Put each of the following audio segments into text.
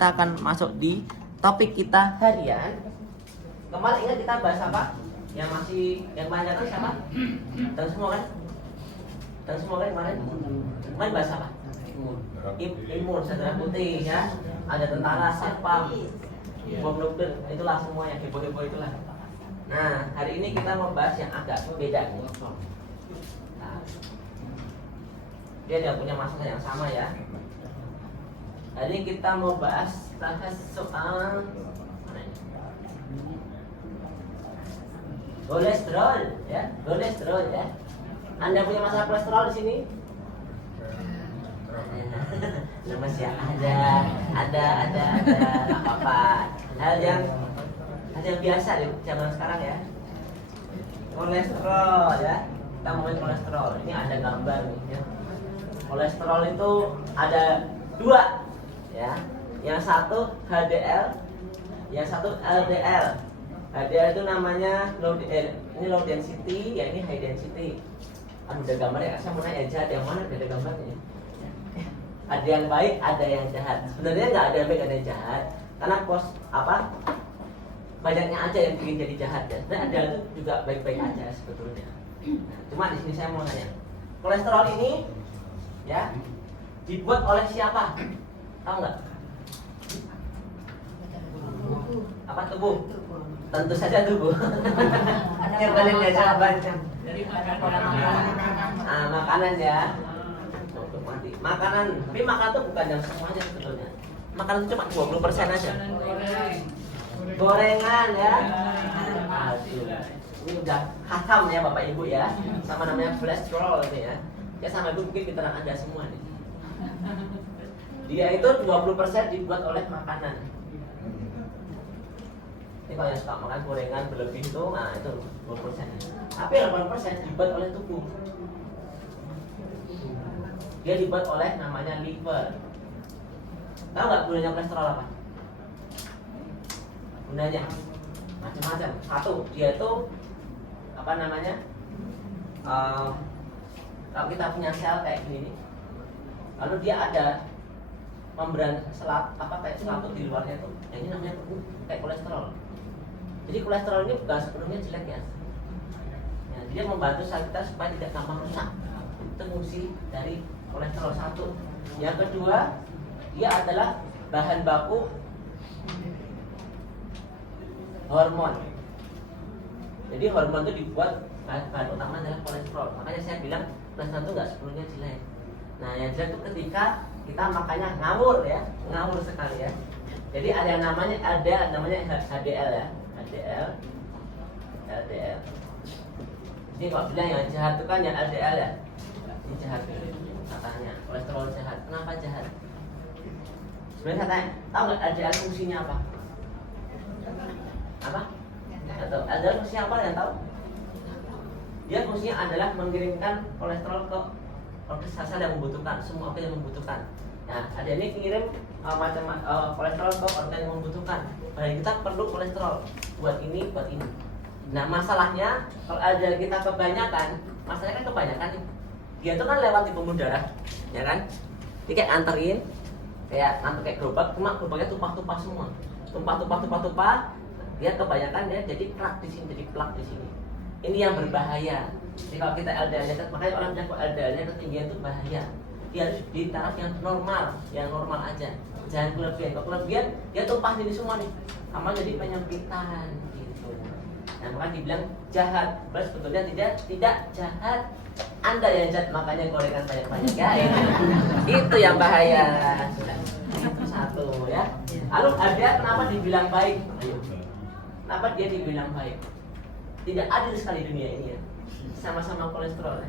Kita akan masuk di topik kita harian. Kemarin ingat kita bahas apa? Yang banyak kan siapa? Tahu semua kan? Tahu semua kan kemarin? Kemarin bahas apa? Imun, saudara putih ya. Ada tentara, satpam, bom nuklir, itulah semua yang heboh-heboh itulah. Nah, hari ini kita mau bahas yang agak beda. Nah, dia tidak punya masalah yang sama ya. Hari ini kita mau bahas soal kolesterol ya, kolesterol ya. Anda punya masalah kolesterol di sini? Masih ada apa-apa. Hal yang biasa di zaman sekarang ya. Kolesterol ya. Kita ngomongin kolesterol. Ini ada gambar nih ya. Kolesterol itu ada dua ya. Yang satu HDL, yang satu LDL. HDL itu namanya low density, ya ini high density. Ada gambar ya, saya mau nanya jahat yang mana ada gambarnya? Ada yang baik, ada yang jahat. Sebenarnya nggak ada yang baik, ada yang jahat. Karena banyaknya aja yang bikin jadi jahat ya. Sebenarnya ada itu juga baik-baik aja sebetulnya. Nah, cuma di sini saya mau nanya, kolesterol ini ya dibuat oleh siapa? Tahu nggak? Apa tubuh? Tentu saja tubuh. Yang paling dia jawabannya. Dari makanan. Nah, makanan ya. Makanan, tapi makanan itu bukan yang semuanya sebetulnya. Makanan itu cuma 20% aja. Gorengan ya. Aduh. Ini udah hatam ya Bapak Ibu ya. Sama namanya kolesterol ini ya. Ya sama Ibu mungkin pinteran Anda semua nih. Dia itu 20% dibuat oleh makanan. Ini kalau yang suka makan gorengan berlebih itu, nah itu 20%. Tapi 80% dibuat oleh tubuh. Dia dibuat oleh namanya liver. Tahu nggak gunanya kolesterol apa? Gunanya macam-macam. Satu, dia itu apa namanya? Kalau kita punya sel kayak gini, lalu dia ada membran kayak selaput di luarnya itu, ini namanya kayak kolesterol. Jadi kolesterol ini bukan sepenuhnya jelek ya. Dia membantu sel kita supaya tidak gampang rusak. Itu fungsi dari kolesterol satu. Yang kedua, dia adalah bahan baku hormon. Jadi hormon itu dibuat bahan utama adalah kolesterol. Makanya saya bilang kolesterol itu nggak sepenuhnya jelek. Nah, yang jelek itu ketika kita makannya ngawur ya, ngawur sekali ya. Jadi ada yang namanya HDL ya, LDL. Jadi kalau bilang yang jahat itu kan yang LDL ya, ini jahat katanya, kolesterol jahat. Kenapa jahat? Sebenarnya katanya, tahu nggak LDL fungsinya apa? Apa? Atau LDL fungsinya apa yang tahu? Dia fungsinya adalah mengirimkan kolesterol ke organ sel yang membutuhkan, semua organ yang membutuhkan. Nah, ada ini kirim kolesterol ke organ yang membutuhkan. Badan kita perlu kolesterol buat ini, buat ini. Nah, masalahnya kalau LDL kita kebanyakan, masalahnya kan kebanyakan nih. Dia itu kan lewat di pembuluh darah, ya kan? Dia kayak anterin, kayak gerobak, cuma gerobaknya tumpah-tumpah semua. Tumpah. Dia kebanyakan dia jadi plak di sini, Ini yang berbahaya. Jadi kalau kita LDL-nya, makanya orang bilang kalau LDL-nya ketinggian itu bahaya. Dia harus di taraf yang normal aja. Jangan kelebihan. Kalau kelebihan dia tumpah sini semua nih. Sama jadi penyempitan gitu. Nah, maka dibilang jahat. Padahal sebetulnya tidak jahat. Anda yang jahat, makanya gorengan banyak-banyak ya. Itu yang bahaya. Itu satu ya. Lalu ada kenapa dibilang baik? Ayo. Kenapa dia dibilang baik? Tidak adil sekali dunia ini ya. Sama-sama kolesterol.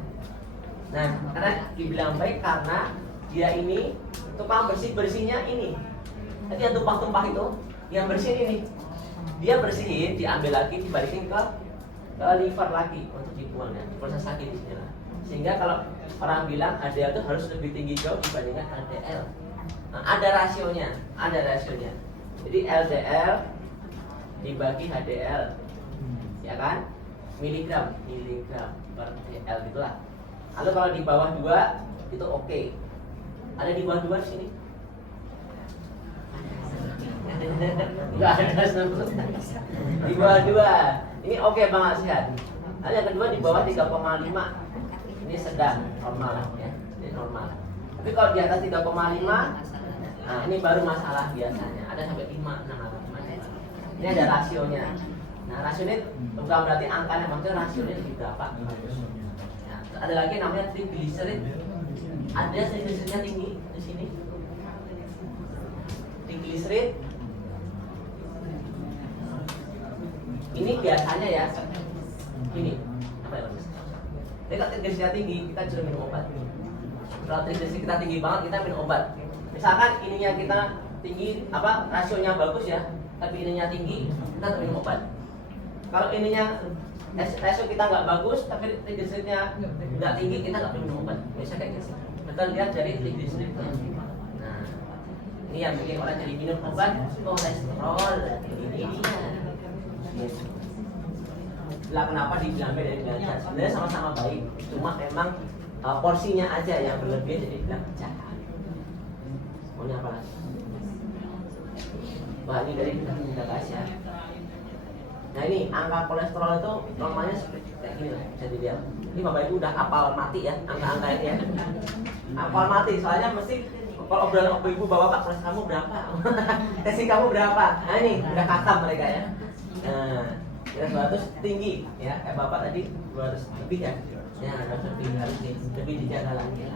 Nah, karena dibilang baik karena dia ini tukang bersihnya ini. Jadi yang tumpah-tumpah itu, yang bersihin ini. Dia bersihin, diambil lagi, dibalikin ke liver lagi untuk dibuang ya, proses lagi di sini lah. Sehingga kalau orang bilang HDL itu harus lebih tinggi jauh dibandingkan LDL. Nah, ada rasionya. Jadi LDL dibagi HDL, ya kan? Miligram per DL gitulah. Lalu kalau di bawah 2 itu oke. Ada di bawah 2 sini? Nggak ada surplus. Di bawah 2. Ini oke banget sehat. Lalu yang kedua di bawah 3,5. Ini sedang normal ya. Ini normal. Tapi kalau di atas 3,5, nah ini baru masalah biasanya. Ada sampai 5, 6 atau 5. Ini ada rasionya. Nah, rasio ini bukan berarti angkanya, maksudnya rasionya lebih berapa. Ya, ada lagi namanya triglycerid. Ada triglyceridnya tinggi di sini. Triglycerid ini biasanya ya ini apa ya Mas? Jadi kalau triglyceridnya tinggi kita sudah minum obat. Kalau triglycerid kita tinggi banget kita minum obat. Misalkan ininya kita tinggi apa rasionya bagus ya, tapi ininya tinggi kita minum obat. Kalau ininya rasio kita nggak bagus tapi triglyceridnya nggak tinggi kita nggak perlu minum obat. Biasanya kayak gitu. Kita lihat dari triglyceridnya. Nah, ini yang bikin orang jadi minum obat kolesterol. Ini dia. Lah kenapa dibilang beda dari jahat? Sebenarnya sama-sama baik, cuma memang porsinya aja yang berlebih jadi bilang jahat. Maunya apa lagi? Wah ini dari kita guys ya. Nah ini angka kolesterol itu normalnya seperti kayak gini lah, bisa dilihat. Ini bapak ibu udah hafal mati ya angka-angka ini ya. Hafal mati, soalnya mesti kalau obrolan bapak ibu bawa pak kolesterol kamu berapa, tensi kamu berapa. Nah ini udah khatam mereka ya. Nah, ya 200 tinggi ya, kayak bapak tadi 200 lebih ya. Ya 200 tinggi harus lebih dijaga lagi.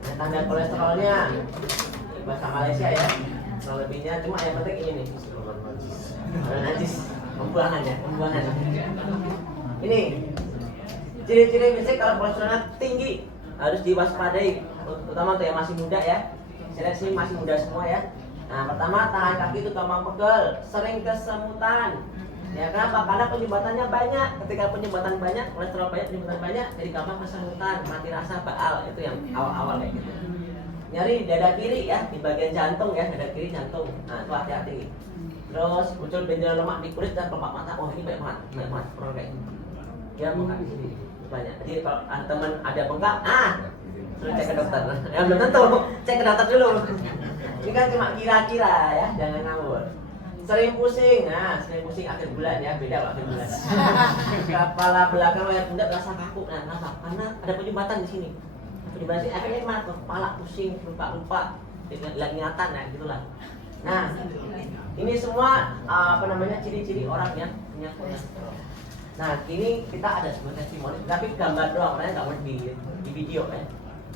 Nah tanda kolesterolnya bahasa Malaysia ya. Kalau lebihnya cuma yang penting ini nih. Najis, pembuangan. Ini ciri-ciri fisik kalau kolesterolnya tinggi harus diwaspadai, terutama untuk yang masih muda ya. Saya lihat sini masih muda semua ya. Nah pertama tangan kaki itu gampang pegel, sering kesemutan. Ya kenapa? Karena penyumbatannya banyak. Ketika penyumbatan banyak, kolesterol banyak, penyumbatan banyak, jadi gampang kesemutan, mati rasa, baal. Itu yang awal-awal kayak gitu. Nyari dada kiri ya, di bagian jantung ya, dada kiri jantung. Nah itu hati-hati. Terus muncul benjolan lemak di kulit dan kelopak mata. Oh ini banyak banget, kurang kayak ini. Dia bengkak di sini banyak. Jadi kalau teman ada bengkak, suruh cek ke dokter. Ya belum tentu, cek ke dokter dulu. Ini kan cuma kira-kira ya, jangan ngawur. Sering pusing, sering pusing akhir bulan ya, beda akhir bulan. Kepala belakang layar pundak rasa kaku, kenapa? Karena ada penyumbatan di sini. Penyumbatan sini efeknya mana? Kepala pusing, lupa, lagi ingatan, nah gitulah. Nah, ini semua ciri-ciri orang yang punya kolesterol. Nah, ini kita ada sebuah testimoni, tapi gambar doang, makanya nggak mau di video ya.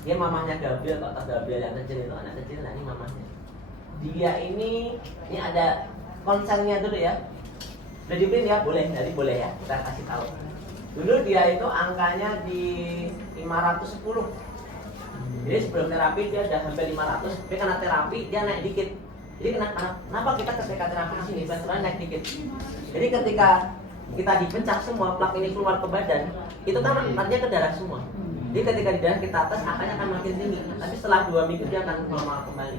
Dia mamahnya Gabriel, kalau tahu Gabriel yang kecil itu anak kecil, nah ini mamahnya. Dia ini ada konsennya dulu ya. Udah dibeli ya, boleh, jadi boleh ya, kita kasih tahu. Dulu dia itu angkanya di 510. Jadi sebelum terapi dia udah sampai 500, tapi karena terapi dia naik dikit. Jadi kenapa kita ketika terapi di sini kolesterolnya naik dikit? Jadi ketika kita dipencak semua plak ini keluar ke badan, itu kan artinya ke darah semua. Jadi ketika di darah kita atas angkanya akan makin tinggi. Tapi setelah 2 minggu dia akan normal kembali.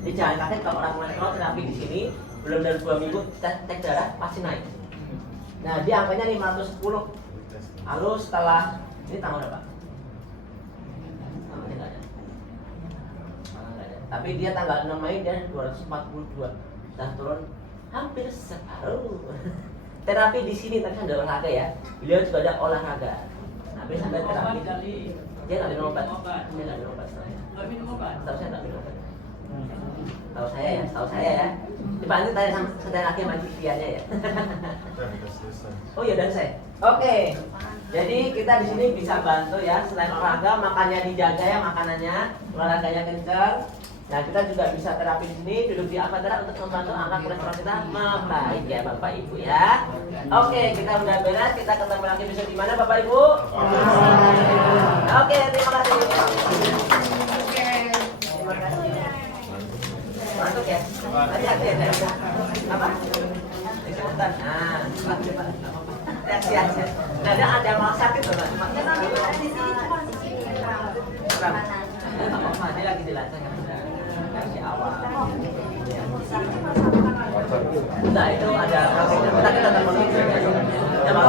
Jadi jangan kaget kalau orang kolesterol terapi di sini belum dari 2 minggu cek darah pasti naik. Nah dia angkanya 510. Lalu setelah ini tanggal berapa? Tanggalnya nggak ada. Tapi dia tanggal 6 Mei dia 242, sudah turun hampir separuh. Terapi di sini tadi ada olahraga ya, beliau juga ada olahraga. Tapi sampai terapi dia nggak minum obat, dia nggak minum obat. Tahu saya nggak minum obat. Tahu saya ya. Coba nanti tanya sama saudara laki sama Viviannya ya. Oh ya dan saya. Oke. Jadi kita di sini bisa bantu ya, selain olahraga makannya dijaga ya makanannya, olahraganya kencang. Nah kita juga bisa terapi di sini, duduk di Avadara untuk membantu angka kolesterol kita membaik ya Bapak Ibu ya. Oke, kita udah beres, kita ketemu lagi besok di mana Bapak Ibu? Oke, terima kasih. Terima kasih. Masuk ya. Hati-hati ya. Apa? Kesempatan. Nah, cepat. Siap. Nah, ada malah sakit loh, Pak. Dia lagi dilancang kasih awal. Nah itu ada kita telepon ya Pak.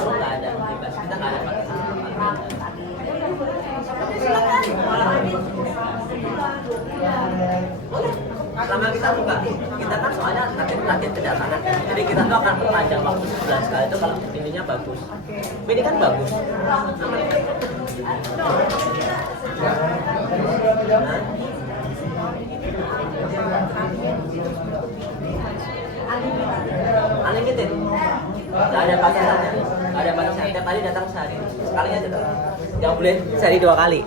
Nggak ada, kita nggak ada pakai. pertama kita buka, kita kan soalnya latihan kedatangan, jadi kita tuh akan perpanjang waktu sebulan sekali itu kalau ininya bagus. Ini kan bagus. Unlimited. Nggak ada batasannya. Nggak ada batasannya. Tiap hari datang sehari. Sekalinya tidak. Yang boleh sehari 2 kali.